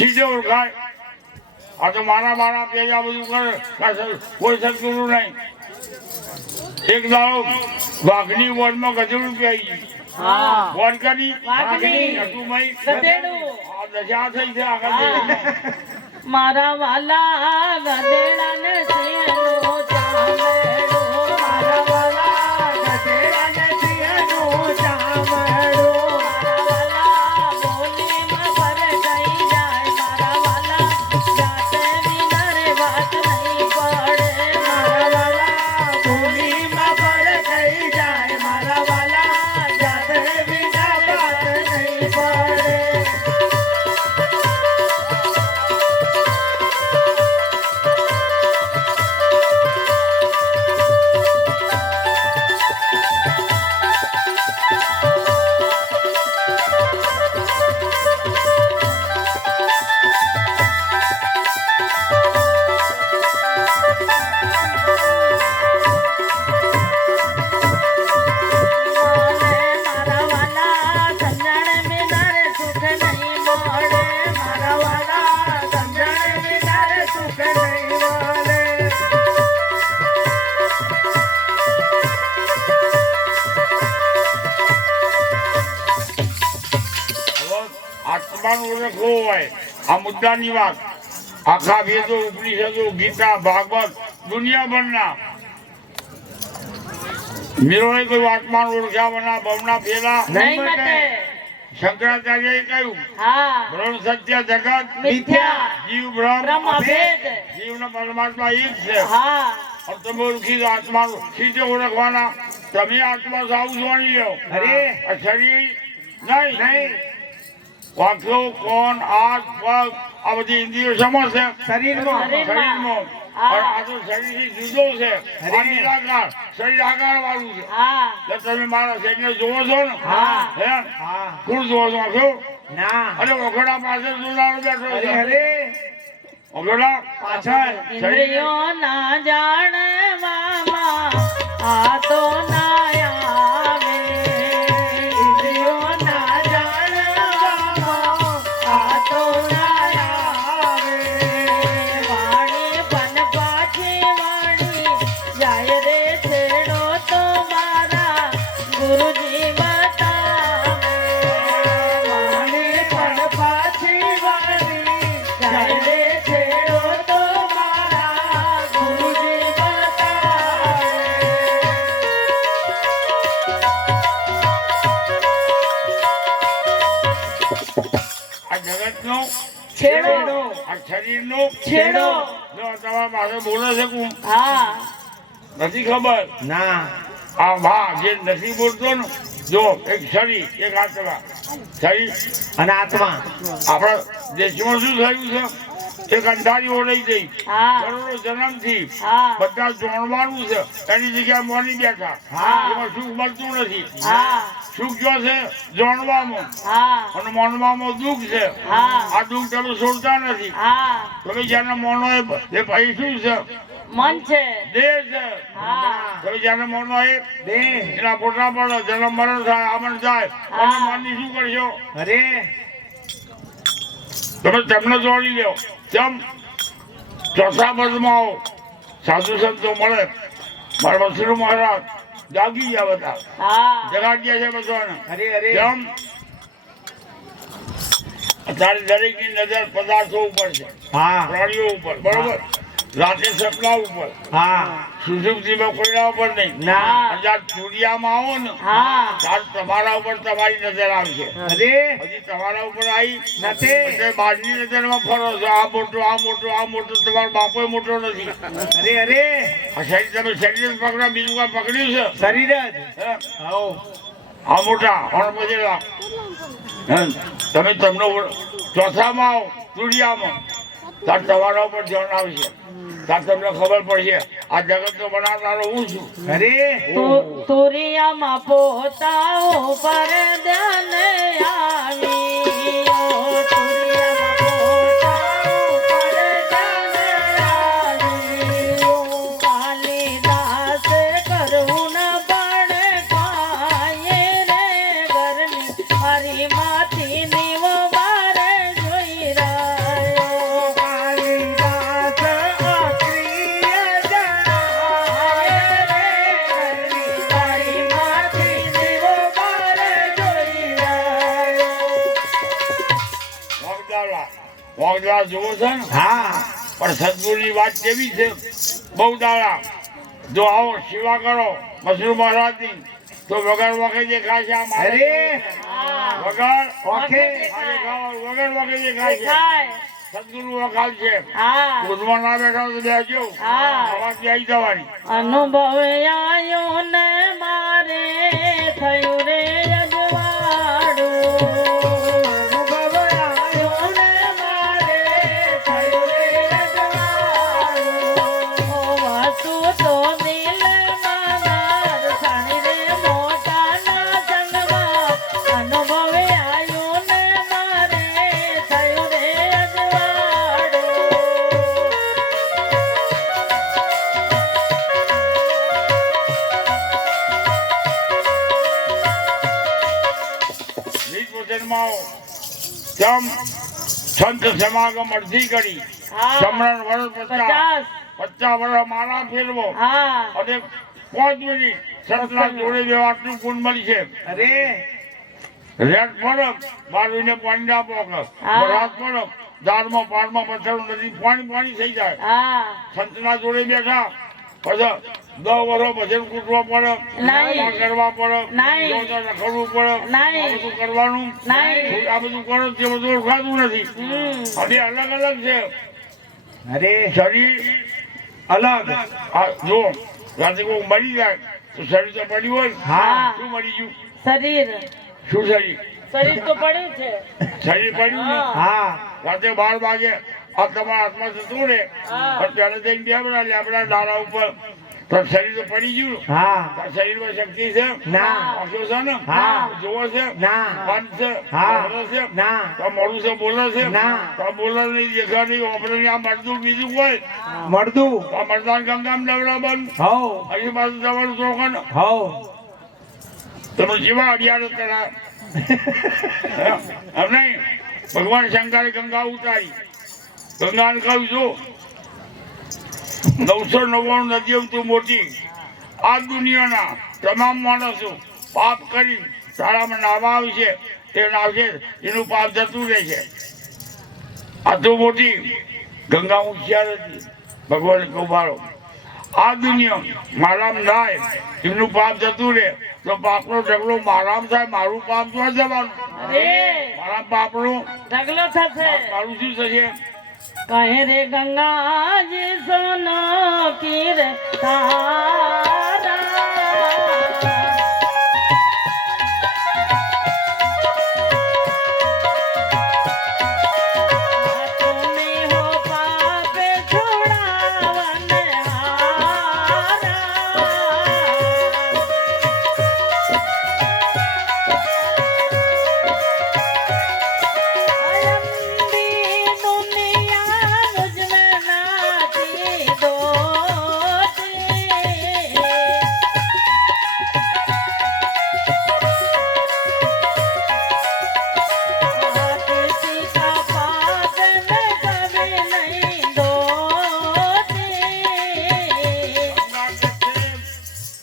સીધે ઓળખાય. આ તો મારા પેજા બધું કરે, કોઈ સદગુરુ નહીં. એક દાડો વાઘની વનમાં ગધેડું પ્યાઈ ગયું. વન કરી દશા થઈ છે મારા વાલા ગધેડા ને સિંહનો ચામડો, મારા વાલા ગધેડા ને સિંહનો ચામડો, મારા વાલા બોલીમાં પર થઈ જાય, મારા વાલા જાતે વિનારે વાત નહીં પડે, મારા વાલા બોલીમાં પર થઈ જાય, મારા વાલા જાતે વિના વાત નહીં પડે. આ મુદ્દાની વાત આખા વેદો ઉપનિષદો ગીતા ભાગવત દુનિયાભરના મેળવે કોઈ આત્માનું ઓળખ્યા બમણા ફેરા શંકરાચાર્યએ કહ્યું બ્રહ્મ સત્ય જગત મિથ્યા જીવ બ્રહ્મ અભેદ જીવનો પરમાત્મા એક છે. તમે ઓળખી આત્માનું સીધે ઓળખવાના. તમે આત્મા સાવ જોણી લો. શરીર નહીં. વાંખો કોણ હાથ પગ આ બધી ઇન્દ્રિયો સમજશે શરીરમાં. આ તો શરીરથી જુદો છે. આ નિરાકાર શરીર આકાર વાળું છે. તમે મારા શરીરને જોવો છો ને? હે કોણ જોવો છો? આખો અરે ઓખડા પાસે જોડાણો બેઠો છે. ઓખડા પાછળ ઇન્દ્રિયો ના જાણવામાં આ તો ના આવે, ઇન્દ્રિયો ના જાણવામાં આ તો ના આવે, વાણી પણ પાછી વાણી જાય રે છેડો તો મારા ગુરુજી બતાવે, વાણી પણ પાછી વાણી જાય રે છેડો તો મારા ગુરુજી બતાવે. આ જગતનો છેડો, આ શરીરનો છેડો. જો તમારા પાસે બોલે છે કોણ? નથી ખબર. આ જે નથી બોલતો ને, જો એક શરીર એક આત્મા. શરીર અને આત્મા આપણા દેશમાં શું થયું છે? એક અંધારી ઓળાઈ ગઈ. કરોડો જન્મથી બધા જોણવાનું છે, એની જગ્યાએ મોની બેઠા. એમાં સુખ મળતું નથી. સુખ જો છે જોણવામાં અને મોનવામાં દુઃખ છે. આ દુઃખ તમે છોડતા નથી. તમે જેને મોનો એ ભાઈ શું છે? મન છે, દેહ છે. તમે જેને મોનો એ એના પોતા પડે, જન્મ મરણ થાય, આમણ થાય, અને મનની શું કરશો? તમે તેમને જોડી લો. કેમ? ચોથા પદમાં આવો, સાધુ સંતો મળે. મારા વસુ મહારાજ જાગી ગયા બધા, જગાડ્યા છે બધાને. કેમ? અત્યારે દરેકની નજર પદાર્થો ઉપર છે, પ્રાણીઓ ઉપર, બરોબર? રાતે સપના ઉપર, સુષુપ્તિમાં કોઈના ઉપર નહીં. જ્યારે સૂર્યામાં આવો ને ત્યારે તમારા ઉપર તમારી નજર આવશે. હજી તમારા ઉપર આવી નથી. બહારની નજરમાં ફરો છો. આ મોટો આ મોટો આ મોટો. તમારો બાપો મોટો નથી. આ શરીર તમે શરીર પકડો, બીજું કાંઈ પકડ્યું છે? શરીર જ આ મોટા અને પછી તમે તમને ચોથામાં આવો સૂર્યામાં, ત્યારે તમારા ઉપર ધ્યાન આવશે. ત્યારે તમને ખબર પડશે આ જગત નો બનાવનારો હું છું. તુરિયામાં પોતા ઉપર ધ્યાન આવી, હરી માથી નીવ બાર જોઈ વાગલા જોવો છે ને હા પણ સદગુરુની વાત કેવી છે બહુ દાડા જો આવો સેવા કરો મસરૂ મહારાજની તો વગર વખે દેખાય છે આ મારે અરે વગર ઓકે વગર વખે દેખાય છે દેખાય. સદગુરુ વખાલ છે હા ગુરુમાં ના બેઠા તો બેસજો હા. આવાજ આવી જવાની અનુભવ આયો ને મારે થયું રે અજવાળું. અનુભવ આયો ને મારે થયું રે અજવાળું. વાસુ તો દિલમાં માર સાણી રે મોટાના સંગમાં. અનુભવ આયો ને મારે થયું રે અજવાળું. નીચ વચનમાં આવો સંત સમાગમ અડધી કરી હા. સમરણ વર્ષ 50 50. વર્ષ મારા ફેરવો હા અને 5 મિનિટ સંતના જોડે જેવા આટલું ગુણ મળી છે અરે રેત પરબ બાળવીને પાણી ના પોક હા. વરાત પરબ દાળમાં પારમાં પથ્થર નદી પાણી થઈ જાય હા સંતના જોડે બેઠા પછી 10 વર્ષ ભજન કૂટવા પડે નહીં. સેવા કરવા પડે નહીં. જોતા રખડવું પડે નહીં. આ બધું કરવાનું નહીં. આ બધું કરો તે બધું ઓળખાતું નથી અને અલગ અલગ છે અરે શરીર અલગ આ જો રાતે કોઈ મરી જાય તો શરીર તો પડ્યું હોય ને. હા શું મરી ગયું શરીર શું શરીર શરીર તો પડ્યું છે શરીર પડ્યું ને હા. હા રાતે 12 વાગે આ તમારા હાથમાં જતું રહે હા. પણ ત્યારે જઈને બે બના લેબડા ડાળા ઉપર તો શરીર તો પડી ગયું હા આ શરીરમાં શક્તિ છે ના. આંખો છે ને હા. જોવો છે ના. કાન છે હા. સાંભળે છે ના. તો મોડું છે બોલે છે ના. તો બોલે નહીં દેખા નહીં વાપરે નહીં આ મળતું બીજું કોઈ મળદું તો આ મળદાન ગંગામ ડબરા બંધ હો અહીં બાજુ જવાનું ચોખન હો તમે જીવા અડિયાર કરા એમ નહીં ભગવાન શંકરે ગંગા ઉતારી ગંગાને કહ્યું છું 999 નદીઓ તું મોટી આ દુનિયાના તમામ માણસો પાપ કરી તારામાં નાવા આવશે તે નાવશે એનું પાપ જતું રહે છે આ તો મોટી ગંગા હોશિયાર હતી ભગવાન કૌભારો આ દુનિયા મારામાં થાય એમનું પાપ જતું રહે તો પાપનો ઢગલો મારામાં થાય મારું પાપ તો જવાનું અરે મારા પાપનું ઢગલો થશે. મારું શું થશે કહે રે ગંગાજી સોનો કીર તારા. તુમે હો પાપ છોડાવને હારા. लंबी दुनिया मुझ में नाची दोती. किसी का पाप मैं कभी नहीं धोती.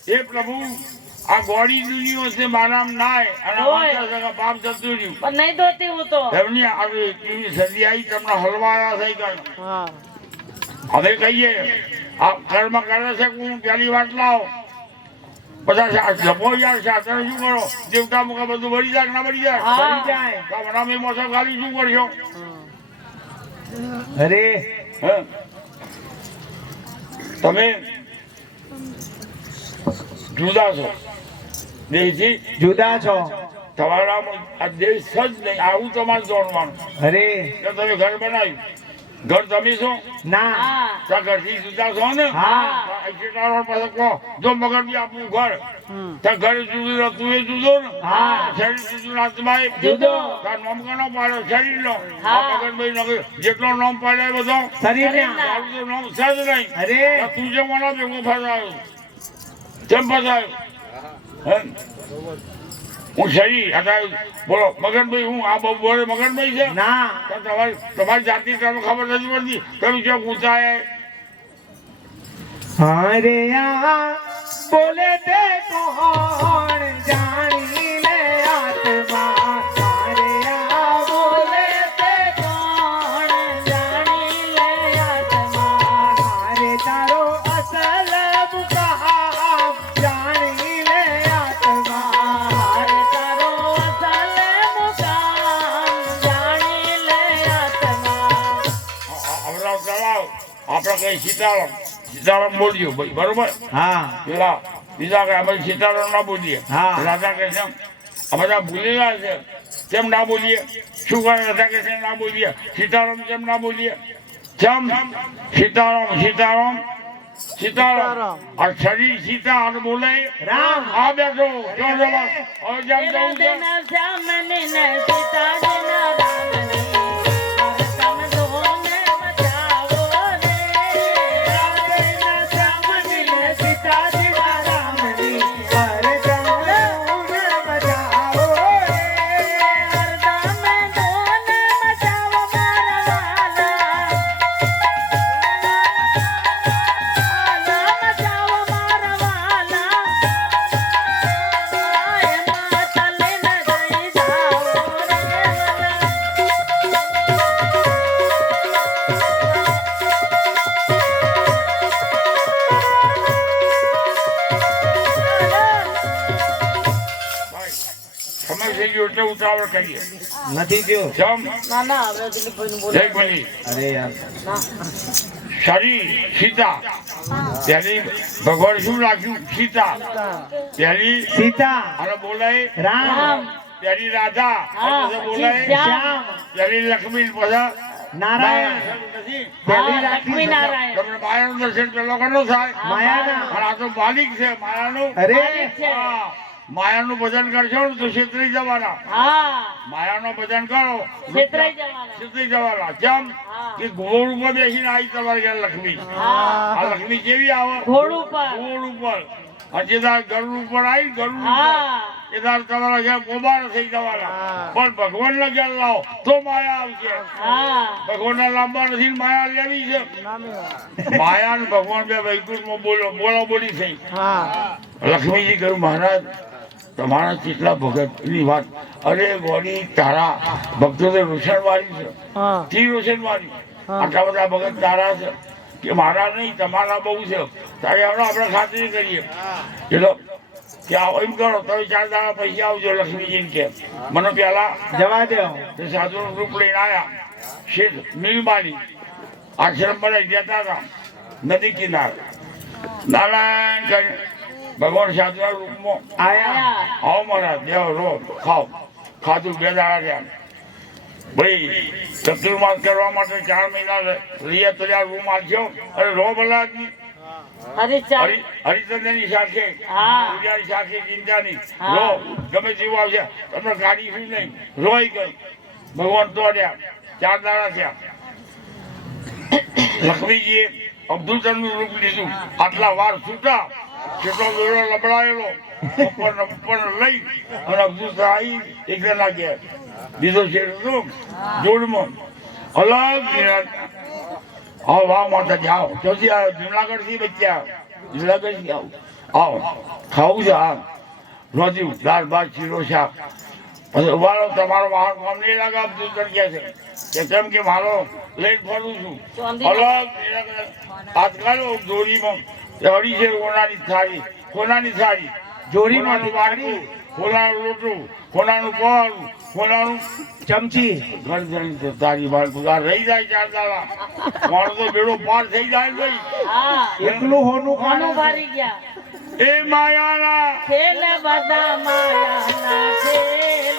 હે પ્રભુ આ ગોળી દુનિયા છે મારામાં નાય અને હોય. વાંચા સગા પાપ જતું રહ્યું પણ નહીં ધોતી હું તો. એમની આવી કેવી સદી આવી તમને હલવાયા થઈ ગયા હા હવે કહીએ આ કર્મ કરે છે કે હું પહેલી વાત લાવો બધા જપો યાર શાસ્ત્ર શું કરો દેવતા મુકા બધું બળી જાય કે ના બળી જાય હા. બની જાય તો હમણાં મેં મોસમ ખાલી શું કરશો અરે હે તમે જુદા છો દેહથી જુદા છો તમારામાં આ દેહ સજ નહીં આવું તમારે જાણવાનું અરે તો તમે ઘર બનાવ્યું ઘર તમે છો ના હા ત્યાં ઘરથી જુદા છો ને હા. અહીંથી તારો પાસે કહો જો મગર બી આપણું ઘર ત્યાં ઘર જુદું ને તું એ જુદો ને હા. શરીર જુદું આત્મા એ જુદો. તાર નામ કોનો પાડ્યો શરીર નો હા. મગર ભાઈ નગર જેટલો નામ પાડ્યો એ બધો શરીરના તારું તો નામ છે જ નહીં અરે તો તું જે મને ભેગો ફસાયો કેમ ફસાયો હે? હું શરીર અત્યારે બોલો મગનભાઈ હું આ બહુ બોલે મગનભાઈ છે ના તો તમારી જાતિ તમને ખબર નથી પડતી તમે ક્યાં પૂછાય અરે આ બોલે તે કોણ જાણી લે આત્મા અરે આ બોલે તે કોણ આપણે કઈ સીતારામ બોલીએ ભાઈ બરોબર હા પેલા બીજા કે અમે સીતારામ ના બોલીએ હા. રાધા કૃષ્ણ આ બધા ભૂલેલા છે કેમ ના બોલીએ શું કરે રાધા કૃષ્ણ ના બોલીએ સીતારામ કેમ ના બોલીએ કેમ સીતારામ और शरीर सीता और बोले राम आ बैठो क्यों जवाब और जब जाऊं तो देना सामने न सीता देना राम ने और तुम दोने बचाओ रे देना सामने न सीता देना राम ने पर जाओ बजाओ रे और तुम दोने बचाओ मारा वाला बचाओ मारा वाला आए माता लेना गई जाओ रे भाई समय से जो એટલે ઉતાવળ કરીએ નથી થયો જમ ના ના હવે દિલીપભાઈ નું જય બોલી અરે યાર શરીર સીતા પહેલી ભગવાન શું રાખ્યું સીતા પહેલી સીતા અને બોલાય રામ પહેલી રાધા હા, અને બોલાય શ્યામ. પહેલી લક્ષ્મી પછી નારાયણ નથી પહેલી હા, રાખી લક્ષ્મીનારાયણ તમને માયાનું દર્શન પેલો કરવું થાય માયાના અને આ તો માલિક છે માયાનું અરે છે. હા, માયાનું ભજન કરશો ને તો છેતરી જવાના હા માયાનું ભજન કરો છેતરાઈ જવાના છેતરી જવાના કેમ હા. કે ઘોડ ઉપર બેસીને આવી તમારી ઘરે લક્ષ્મી હા આ લક્ષ્મી કેવી આવે ઘોડ ઉપર ઘોડ ઉપર અને જે તાર ગરુડ ઉપર આવી ગરુડ ઉપર હા એ તાર તમારા ઘેર કોબાર થઈ જવાના હા. પણ ભગવાનના ઘેર લાવો તો માયા આવશે હા ભગવાનના લાંબા નથી ને માયા લેવી છે માયા ને ભગવાન બે વૈકુંઠમાં બોલો બોલી થઈ હા લક્ષ્મીજી કહ્યું મહારાજ તમારા કેટલા ભગતની વાત અરે ગોરી તારા ભક્તો તો રોશન વાળી છે હા તી રોશન વાળી આટલા બધા ભગત તારા છે કે મારા નહીં તમારા બહુ છે તારે આપણે ખાતરી કરીએ ચલો કે આવો એમ કરો તમે 4 દાડા પૈસા આવજો લક્ષ્મીજીને કે મને પેલા જવા દો તે સાધુનું રૂપ લઈને આવ્યા શેઠ નીલમાલી આશ્રમ બનાવી દેતા હતા નદી કિનારે નારાયણ કરી ભગવાન સાધુના રૂપમાં આયા આવો મારા દેવ રો ખાઓ ખાધું 2 દાડા થયા ભાઈ ચતુર્માસ કરવા માટે 4 મહિના લઈએ તો રૂમ આલશો અરે રો ભલા આદમી હરિચંદ હરિચંદ્રની સાથે હા. પૂજાની સાથે ચિંતાની હા. રો ગમે જેવું આવશે તમને ગાડી શું નહીં રોય કર ભગવાન તો રહ્યા 4 દાડા થયા લક્ષ્મીજીએ અબ્દુલચંદનું રૂપ લીધું આટલા વાર છૂટા કેટલો દોરો લબડાયેલો ઉપર લઈ અને અબ્દુલ આવી એકલા ગયા બીજો શેર હતો જોડમાં અલગ આવો વાહ માતાજી આવો ચોથી આવ્યો જુનાગઢ થી બચ્યા જુનાગઢ થી આવો ખાવું છે હા રોજી દાળ ભાત શીરો શાક પછી ઉભારો તમારો વાહન કામ નહીં લાગે અબ્દુલ કહે છે કે કેમ કે મારો લઈને ફરું છું અલગ આજકાલ દોરીમાં અઢી છે કોનાની થાળી જોડીમાંથી વાળું કોનાનું લોટું કોનાનું પગ કોનાનું ચમચી ઘર જણી તારી બાળકો આ રહી જાય 4 દાડા મારો તો બેડો પાર થઈ જાય ભાઈ હા એકલું હોનું કોનું ખાનું ભરી ગયા એ માયાના ખેલ બધા માયાના ખેલ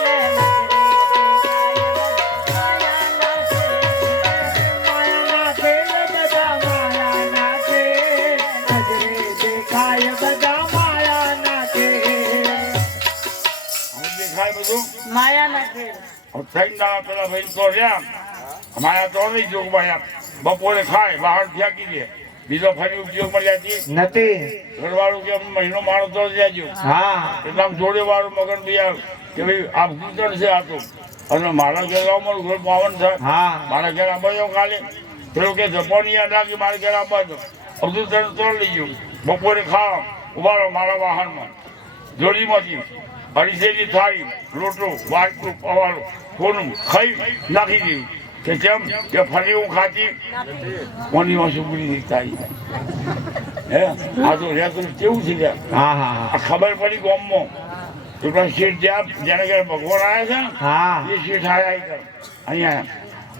માયાના ખેલ બધા માયાના ખેલ નજરે દેખાય બધા માયાના ખેલ હવે દેખાય બધું માયાના ખેલ હવે 3 દાડા પેલા ભાઈ તો રહ્યા માયા તો નહીં જોગ માયા બપોરે ખાય બહાર ફેંકી દે બીજો ફરી ઉપયોગમાં લેતી નથી ઘરવાળું કે મહિનો માણો તો લેજો હા એટલે આમ જોડે વાળું મગન ભાઈ કે ભાઈ આ ભૂતળ છે આ તો અને મારા ઘેર આવો મારું ઘર પાવન થાય હા મારા ઘેર આંબા જાવ કાલે પેલો કે જપોની યાદ રાખી મારા ઘેર આંબા જાવ અબ્દુલ તને તો લઈ ગયું બપોરે ખાવા ઉભારો મારા વાહનમાં જોડીમાંથી અઢીસેની થાળી લોટો વાટકું પવાળું કોનું ખાઈ નાખી દીધું કે કેમ કે ફરી હું ખાતી કોનીમાં સુગડી તારી હે આ તો રેતું કેવું થઈ જાય હા હા આ ખબર પડી ગામમાં એટલા શેઠ જ્યાં જેને ઘરે ભગવાન આવ્યા છે ને હા એ શેઠ આવ્યા કર અહીંયા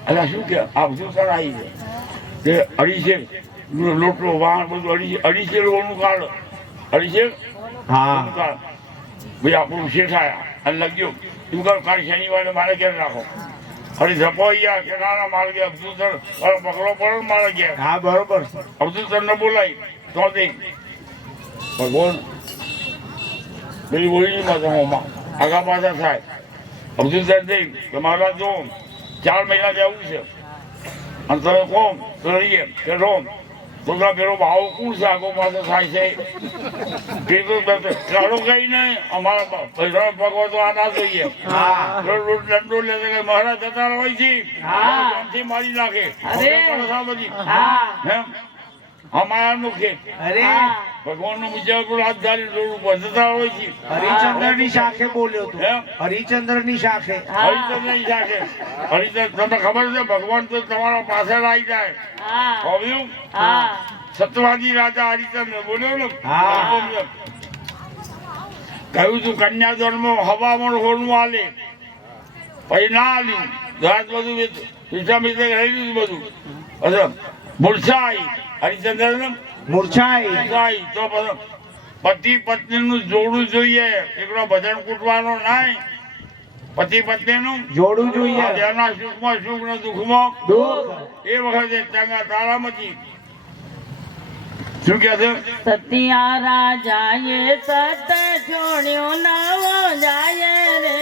એટલે શું કે આ બધું કર આવી છે તે અઢીસે લોટલો વાહન બધું અઢીસે લોનું કાઢ અઢીસે હા કાઢ ભાઈ આપણું શેઠાયા અને લગ્યો તું કર કાલ શનિવારે મારે ઘેર રાખો અરે ધપાઈયા કે નાના મારે ગયા અબ્દુલ સર પકડો પડો મારે ગયા હા બરોબર છે. અબ્દુલ સર ને બોલાય તો દે ભગવાન પેલી બોલી માં આગા પાછા થાય અબ્દુલ સર દે કે મારા જો 4 મહિના જવું છે અને તમે કોમ તો રહીએ કે રોમ બધા પેલો ભાવ કોણ છે આગો પાછો થાય છે કીધું ચાલો કઈ નહીં અમારા ભગવા તો આ ના જોઈએ હા દંડો લે કે મહારાજ જતા હોય છે હા. મારી નાખે અરે. બધી હા એમ અમારાનું ખેત અરે હા. ભગવાન નું બીજા પર હાથ ધારી રોડ ઉપર જતા હોય છે હરિચંદ્ર ની શાખે બોલ્યો તું એમ? હરિચંદ્ર ની શાખે હરિચંદ્ર નહીં શકે હરિચંદ્ર તમને ખબર છે ભગવાન તો તમારા પાછળ આવી જાય હા કહ્યું હા સતવાદી રાજા હરિચંદ્ર બોલ્યો ને હા. કહ્યું તું કન્યાદાનમાં હવામાન હોનું આલે પછી ના આલ્યું રાત બધું વિશ્વામિત્ર રહી દીધું બધું અચ્છા મૂર્છાઈ હરિચંદ્ર ને મૂર્છાઈ મૂર્છાઈ તો પછી પતિ પત્ની નું જોડું જોઈએ એકલો ભજન કૂટવાનો નહીં પતિ પત્ની નું જોડું જોઈએ જેના સુખમાં સુખ ને દુઃખમાં દુઃખ એ વખતે ચંગા તારામતી શું કે છે સતિયા રાજાએ સત છોડ્યો નવો જાય રે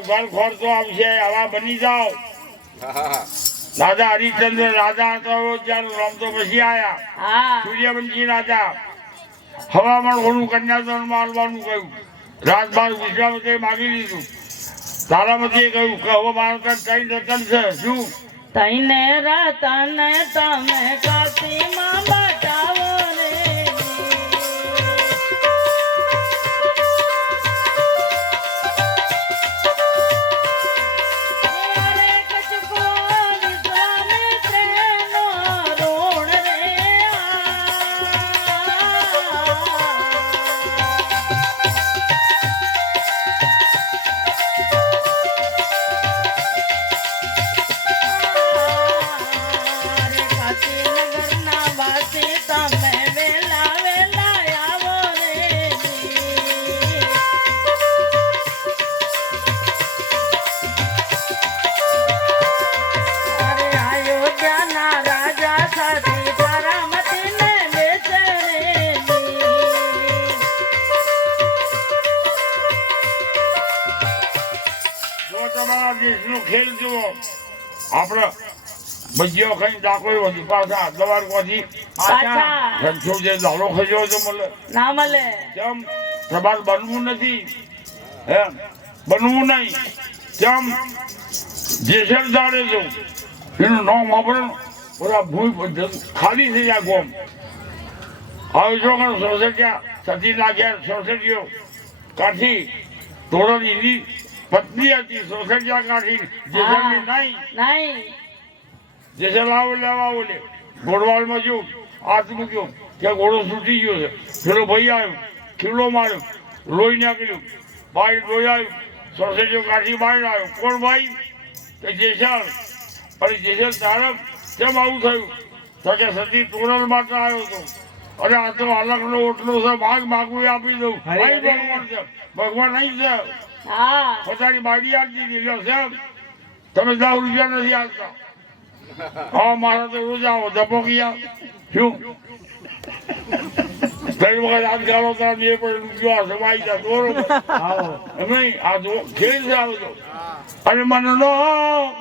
ઘર ખોરતો આવશે આવા બની જાઓ રાજા હરિશ્ચંદ્ર રાજા હતો જયારે રમતો પછી આયા હા સૂર્યવંશી રાજા હવામાન હોનું કન્યાદાન મારવાનું કહ્યું રાજબાર વિશ્વામિત્રે માગી લીધું તારામતીએ કહ્યું કે હવે મારો ત્રણ રતન છે શું તઈને રતન તમે કાશીમાં બતાવો રે અરે કચકો વિશ્વામિત્રનો ઋણ રે અરે કાશીનગરના વાસી તમે વેલા વેલા આવો રે અરે અયોધ્યાના રાજા સાથે તારામતીને બેસે રે જો તમારા દેશનો ખેલ જુઓ આપણે ભજીયો ખાઈ દાખલો વધી પાછા દ્વારકાથી પાછા રણછોડ જે દાડો ખજો તો મળે ના મળે કેમ પ્રભાત બનવું નથી એમ બનવું નહીં કેમ જેસર દાડે જો એનું નામ આપણે બધા ભૂલ ખાલી થઈ જાય ગોમ આવી છો કે સોસાયટી સતીના ઘેર સોસાયટીઓ કાઠી તોરણની પત્ની હતી સોસાયટી કાઠી જેસરની નહીં નહીં જેસર લાવો લેવા ઓલે ઘોડવાળમાં જો હાથ મૂક્યો ત્યાં ઘોડો છૂટી ગયો છે પેલો ભાઈ આવ્યો ખીલો માર્યો લોહી નાખ્યું ભાઈ લોહી આવ્યું સોસાયટીઓ કાઢી બહાર આવ્યો કોણ ભાઈ કે જેસર અને જેસર તારક કેમ આવું થયું તો કે સતી તોરણ માટે આવ્યો હતો અરે આ તો અલગનો ઓટલો છે ભાગ માગવું એ આપી દઉં અરે, ભાઈ અરે. ભગવાન છે ભગવાન નહીં છે હા પોતાની બાડી આપી દીધી લ્યો સાહેબ તમે 10 રૂપિયા નથી આપતા હા મારા તો રોજ આવો ધપો ગયા શું ઘણી વખત હાથ ગાળો તારા બે પણ રૂપિયો સમાઈ જાય બરોબર આવો એમ નહીં આ તો ખેલ છે આવો તો અને મનનો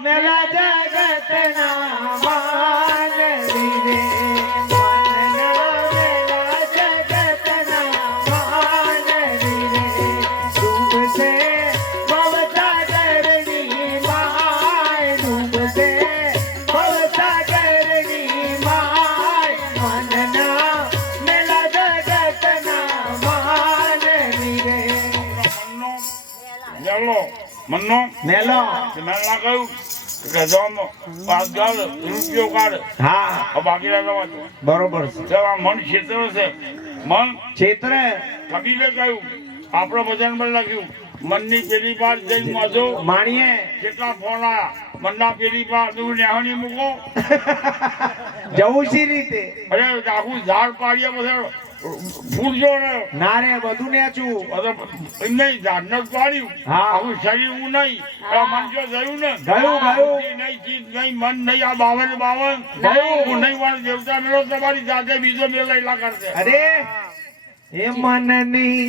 મેરા જગતના માનવી રે મનના મેરા મનનો મેલો મેલા કહ્યું કે જમ 5,000 રૂપિયો કાઢ હા બાકી રહેવા દો. બરોબર છે જવા મન ક્ષેત્ર છે મન ક્ષેત્રે કબીલે કહ્યું આપણો ભજનમાં લખ્યું મનની પેલી પાર જઈ મજો માણીએ કેટલા ફોન આયા મનના પેલી પાર તું નેહણી મૂકો જવું સી રીતે અરે આખું ઝાડ પાડીએ પછી ફૂટજો ને ના રે બધું નેચું એમ નહીં ઝાડ ને પાડ્યું હા. આખું શરીર હું નહીં મન જો ગયું ને ગયું. બુદ્ધિ નહીં ચીજ નહીં મન નહીં આ 52 હું નહીં વાળો દેવતા મેળો તમારી જાતે બીજો મેળો એલા કરશે અરે એ મનની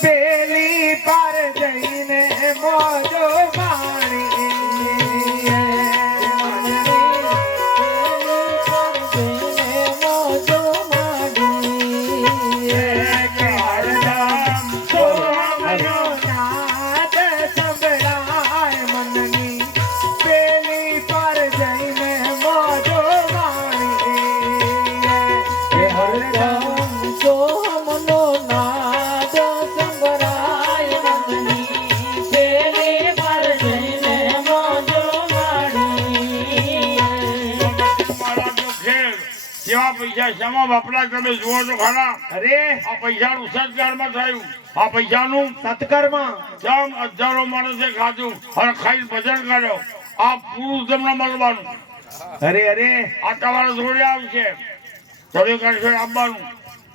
પેલી પાર જઈને મોજો માણી પૈસા શેમાં વપરાય તમે જુઓ તો ખરા અરે આ પૈસાનું સત્કારમાં થયું આ પૈસાનું સત્કર્મ જમ હજારો માણસે ખાધું અને ખાઈ ભજન કર્યો આ પુરુષ તમને મળવાનું અરે અરે આ તમારા જોડે આવશે તમે કરશો આપવાનું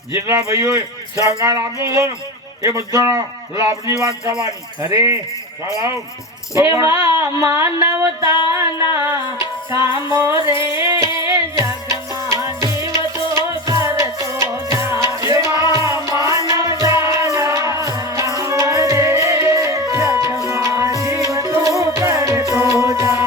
જેટલા ભાઈઓએ સહકાર આપ્યો છે ને એ બધાના લાભની વાત થવાની અરે ચાલો એવા માનવતાના કામો રે જગમાં જીવતો કરતો જા એવા માનવતાના કામો રે જગમાં જીવતું કરતો જા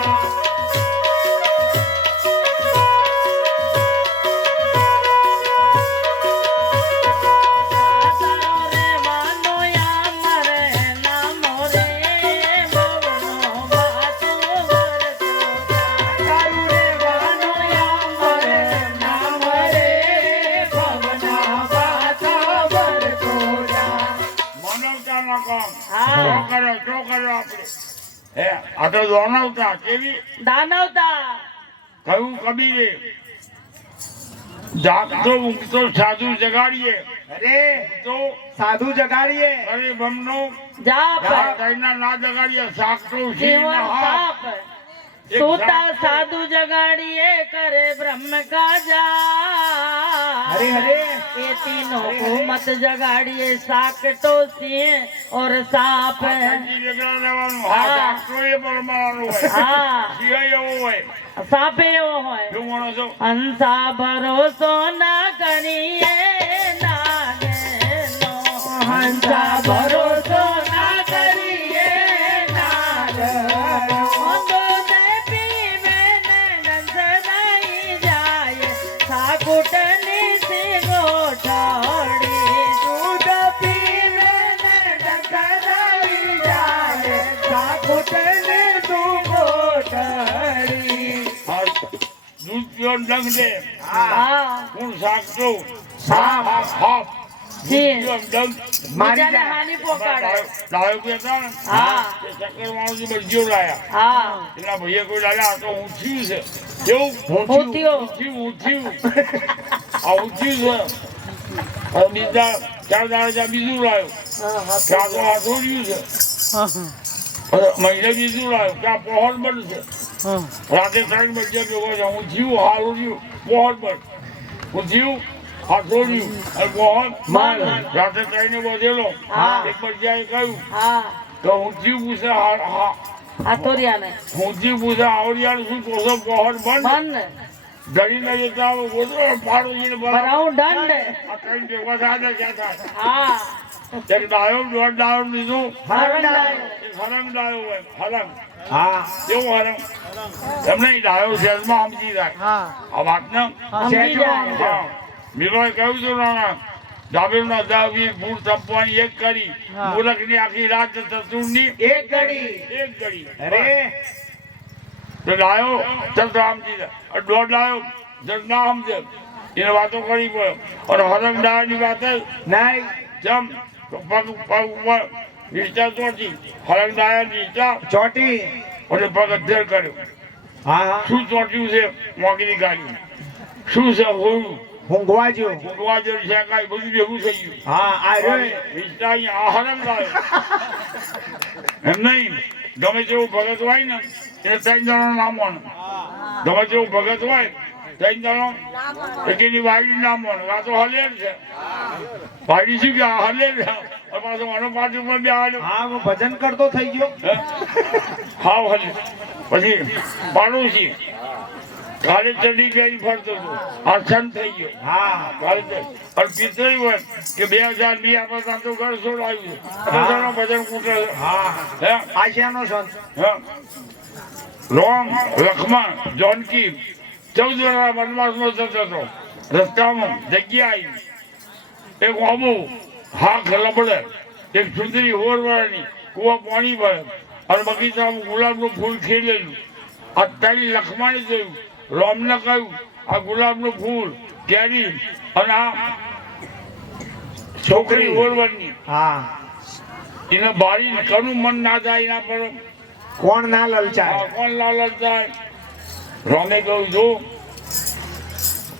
રે માનો યામ રે નામો રે ભવનો વાતો વરતો તારું રે વાનો યામ રે નામ રે ભવના વાતા ભરતો જા માનવતાના કામ હા. શું કર્યો આપણે હે આ તો માનવતા કેવી દાનવતા કહ્યું કબીરે જાગતો ઊંઘતો સાધુ જગાડીએ અરે તો સાધુ જગાડીએ અરે બમનો જાપ કઈના ના જગાડીએ સાકતો જીવન સાપ સોતા સાધુ જગાડીએ કરે બ્રહ્મ કા જા હરે હરે ये तीनों को मत जगाड़िए साकटो सिंह और सांप हाँ सांप एवो होय हंसा भरोसो ना करिए नागेनो हंसा भरोसो ना करिए नागेनो दूध पीवे ने नंसदाई जाए साकुटनी सी गोठड़ी दूध पीवे ને ડકરાઈ જાય સાકુટને તું કોઠડી દૂધ પીવો ડંગ દે हाँ હું સાકતો સાપ. जी ડંગ મારી બીજાને જાય હાનિ પોકાડે દાયો કહેતા ને હા કે ચક્કર માણસ બળજીઓ લાયા હા એના ભાઈએ કોઈ લાવ્યા આ તો ઊંચ્યું છે કેવું હોતીઓ ઊંચ્યું આ ઊંચ્યું છે હવે બીજા 4 દાડા બીજું લાવ્યો ત્યાં તો હાથોડ્યું છે મહિને બીજું લાવ્યો ત્યાં પહોળ બનશે રાતે 3 બજે ભેગો છે ઊંચ્યું હારું પહોળ બન ઊંચ્યું હાથોડ્યું અને પહોળ માલ. રાતે 3 ને બધેલો હા. 1 બજ્યાએ કહ્યું હા તો ઊંચ્યું પૂછે હાથોરિયાને ઊંચી પૂછે આવડિયાનું શું કોસો પહોળ બન બંધ ધડીને જતા ગોદરો પાડો જઈને ભરાવું દંડ આ કઈ ભેગા થાય ક્યાં થાય હા એક ડાયો દોઢ ડાયો લીધું હરંડાય એક હરંગ ડાયો હોય હરંગ હા કેવું હરંગ એમને ડાયો શેરમાં સમજી જાય હા આ વાતને સમજી જાય હા મીરોએ કહ્યું હતું નાના જાબીરના 10-20 ફૂટ સંપવાની એક કરી હા. મૂલકની આખી રાત ચતુરની એક ઘડી એક ઘડી અરે તો ડાયો ચલ તો સમજી જાય દોઢ ડાયો જર ના સમજે એને વાતો કરી પડ્યો અને હરંગ ડાયાની વાત નહીં જમ તો પગ પગ ઉપર નિષ્ઠા ચોટી હરંગદાયા નિષ્ઠા ચોટી અને પગ અધ્ધર કર્યો હા હા શું ચોટ્યું છે મોગીની ગાડી શું છે હોયું ઊંઘવા જ્યો ભગવા જેવું છે કાંઈ બધું ભેગું થઈ ગયું હા આ રહ્યો એ. નિષ્ઠા અહીંયા હરણ લાવ્યો એમ નહીં ગમે તેવું ભગત હોય ને એ 3 જણો નામ હોય ગમે તેવું ભગત હોય 3 જણો એકેની વાડી નામ હોય આ તો હલેર છે વાડી શું કે આ હલેર છે અને પાછો આનો પાછું પણ બે આવ્યો હા હું ભજન કરતો થઈ ગયો હાવ હલે પછી પાડોશી કાલે ચડી ગઈ ફરતો હતો આ સંત થઈ ગયો હા કાલે પણ પિતરી હોય કે 2002 આપણે ત્યાં તો ઘર છોડાવ્યું બધાનો ભજન કૂટે હા હે આશિયાનો સંત રામ લક્ષ્મણ જાનકી 14 વર્ષ વનવાસમાં જતો હતો રસ્તામાં જગ્યા આવી એક આબુ હાથ લબડે એક સુંદરી હોરવાળાની કુવા પાણી ભરે અને બગીચામાં ગુલાબનું ફૂલ ખીલેલું આ તારી લક્ષ્મણે જોયું રામને કહ્યું આ ગુલાબનું ફૂલ કેરી અને આ છોકરી હોરવાની હા એને બારી કનું મન ના જાય એના પર કોણ ના લલચાય કોણ લાલચ જાય રામે કહ્યું જો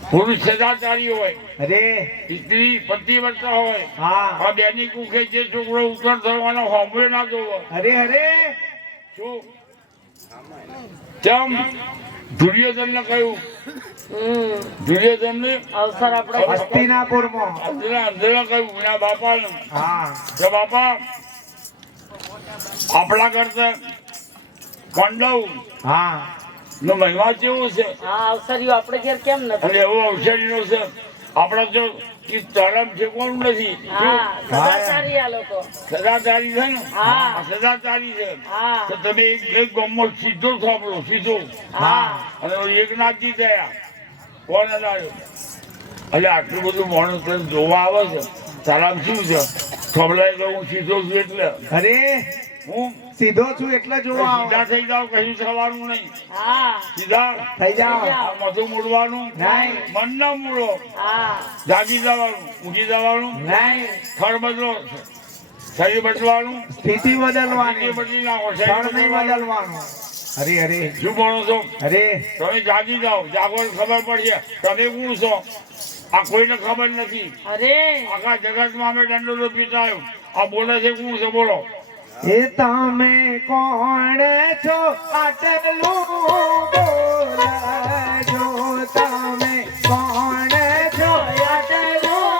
પુરુષ સદાચારી હોય અરે સ્ત્રી પતિવ્રતા હોય હા આ બેની કુખે જે છોકરો ઉત્તર થવાનો હોંભળે ના જોવો અરે અરે શું તેમ દુર્યોધનને કહ્યું દુર્યોધનને અવસર આપણે હસ્તિનાપુરમાં અંધેરા કહ્યું એના બાપાને હા કે બાપા આપણા કરતા પાંડવ હા નો મહિમા કેવો છે હા અવસરીઓ આપણે ઘેર કેમ નથી અને એવો અવસરીનો છે આપણા જો ધર્મ છે કોણ નથી હા સદાચારી આ લોકો સદાચારી છે ને હા. આ સદાચારી છે હા તો તમે એક ગામમાં સીધો સાંભળો સીધો હા અને એકનાથજી થયા કોણ આવ્યો એટલે આટલું બધું માણસ તને જોવા આવે છે તારામ શું છે ખબરાય તો હું સીધો છું એટલે અરે હું સીધો છું એટલે જોવા સીધા થઈ જાવ કશું થવાનું નહીં હા સીધા થઈ જાઓ આ મધું મૂળવાનું નહીં. મન ના મૂળો હા જાગી જવાનું ઊંઘી જવાનું નહીં સ્થળ બદલો શરીર બદલવાનું સ્થિતિ બદલવાની બદલી નાખો સ્થળ શરીર નહીં બદલવાનું બદલવાનું અરે અરે શું ભણો છો અરે તમે જાગી જાઓ જાગવાની ખબર પડશે તમે કોણ છો આ કોઈને ખબર નથી અરે આખા જગતમાં અમે દંડો પીટાયો આ બોલે છે કોણ છે બોલો એ તમે કોણ છો આટલું બોલજો તમે કોણ છો આટલું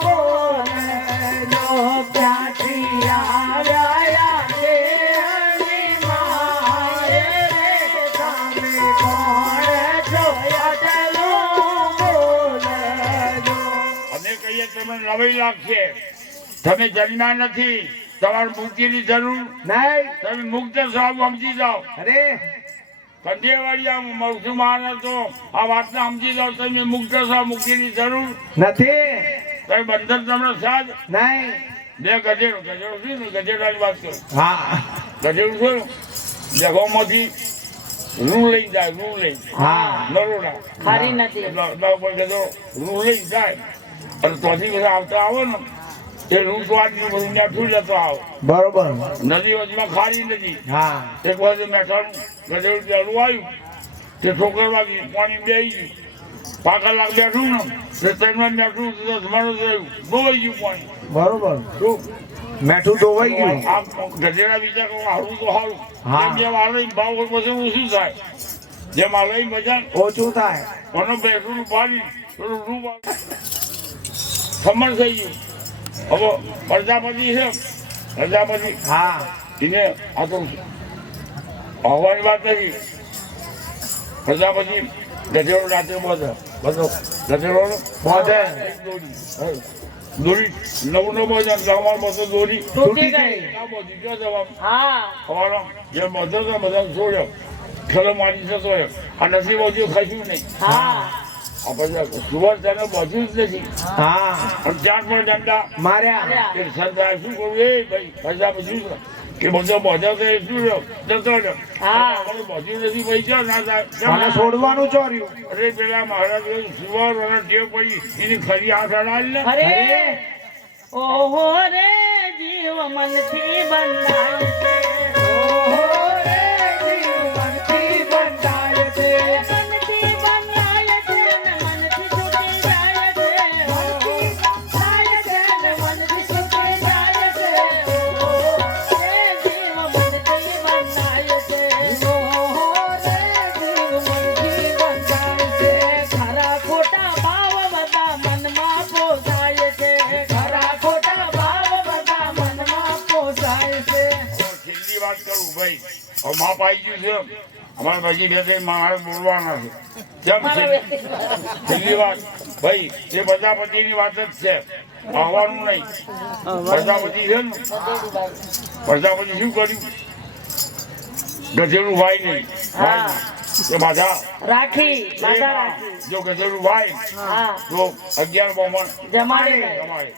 બોલજો ક્યાંથી આવ્યા છે અણીમાએ રે તમે કોણ છો આટલું બોલજો અમે કહીએ તમે નવાઈ લાગશે તમે જન્મ્યા નથી તમારે મુક્તિની જરૂર નહીં તમે મુક્ત સાહેબ સમજી જાઓ અરે કંઠેવાળી આમ મરસું મારે તો આ વાતને સમજી જાઓ તમે મુક્ત સાહેબ મુક્તિની જરૂર નથી તમે બંધન તમને સાથ નહીં બે ગધેડો ગધેડો શું ને ગધેડાની વાત કરો હા ગધેડું શું જગોમાંથી રૂ લઈ જાય રૂ લઈ હા નરોડા ખારી નથી ગધેડો રૂ લઈ જાય અને ત્યાંથી બધા આવતા આવો ને એ રૂ તો આટલું બધું મેઠું જતો આવો બરોબર નદી વચમાં ખારી નથી હા એક બાજુ મેઠાનું ગધેડું ચાલુ આવ્યું તે ઠોકર વાગી પાણી બેસી ગયું પાકા લાગ બેઠું ને તે ત્રણ બેઠું માણસ રહ્યું ડોવાઈ ગયું પાણી બરોબર શું મેઠું ધોવાઈ ગયું આ ગધેડા વિચાર હારું તો હારું હા. જેમ હાલે ભાવ હોય પછી ઓછું થાય જેમ હાલે મજા ઓછું થાય મને બેઠું પાણી થોડું રૂ ખમણ થઈ ગયું હવે પ્રજાપતિ છે પ્રજાપતિ હા એને આ તો હવાની વાત નથી પ્રજાપતિ ગધેડો રાત્રે બધો ગધેડો બોધે દોરી નવું નવું ગામમાં બધો દોરી તૂટી ગઈ આ બધી જો જવાબ હા હવાનો જે બધો તો બધા છોડ્યો ખેલો મારી જતો હોય આ નથી બધું ખાશું નહીં હા આ બધા સુવર તેને બધું જ નથી હા અને ચાર પણ દંડા માર્યા એ સરદાર શું કરવું એ ભાઈ પ્રજાપતિ શું કે બધો બધો તો એ શું રહ્યો જતો રહ્યો હા. આપણે બધું નથી પૈસા ના મને થાય છોડવાનું ચોર્યું અરે પેલા મહારાજ સુવર અને ટેવ પડી એની ખરી હાથ અડાડી ને અરે ઓહો રે જીવ મનથી બંધાય છે ઓહો રે જીવ મનથી બંધાય છે મનથી બંધાય છે ને મનથી છૂટી જાય છે મનથી બંધાય છે ને મનથી છૂટી જાય છે ઓહો રે જીવ મનથી બંધાય છે ઓહો રે જીવ મનથી બંધાય છે ખરા ખોટા ભાવ બધા મનમાં પોસાય છે ખરા ખોટા ભાવ બધા મનમાં પોસાય છે છેલ્લી વાત કરું ભાઈ હવે માપ આવી ગયું છે અમારે પછી બે ત્રણ મારે બોલવાના છે કેમ છેલ્લી વાત ભાઈ એ પ્રજાપતિની વાત જ છે આવવાનું નહીં પ્રજાપતિ છે ને પ્રજાપતિ શું કર્યું ગધેડું વાય નહીં વાય નહીં. એ બાધા રાખી બાધા રાખી જો ગધેડું વાય હા તો 11 બોમણ જમાડી દે. જમાડે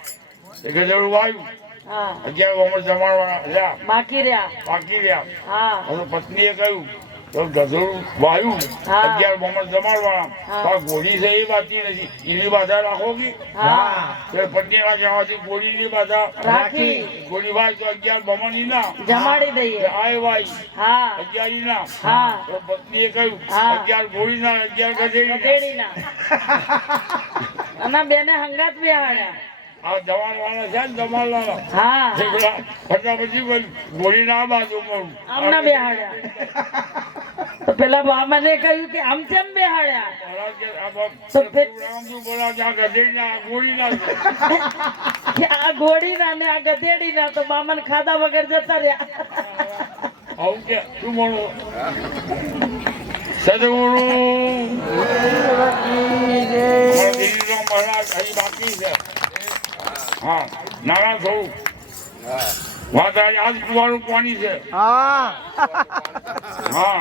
એ ગધેડું વાયું હા 11 બોમણ જમાડવાના રહ્યા બાકી રહ્યા બાકી રહ્યા હા હવે પત્નીએ કહ્યું તો ગધેડું વાયું હા. 11 બોમણ જમાડવાના હા. પણ ઘોડી છે એ બાકી નથી એની બાધા રાખો કે હા તો પત્નીના જવાથી ઘોડીની બાધા રાખી ઘોડી વાય તો 11 બોમણ ઈ ના જમાડી દઈએ આય વાય હા 11 ઈ ના હા તો પત્નીએ કહ્યું હા. 11 ઘોડી ના 11 ગધેડી ગધેડી ના અને બેને હંગાત બેહાડ્યા આ જમાડવાના છે ને જમાડવાના હા એ પેલા પ્રજાપતિ ઘોડી ના બાજુ મળું આમના બેહાડ્યા તો પેલા બાબાને કહ્યું કે આમ કેમ બેહાડ્યા કે આ ઘોડીના ને આ ગધેડીના તો બામન ખાધા વગર જતા રહ્યા સદગુરુ મહારાજ અહીં બાકી છે હા નાના થોડું વાત આજ કુવાનું પાણી છે હા હા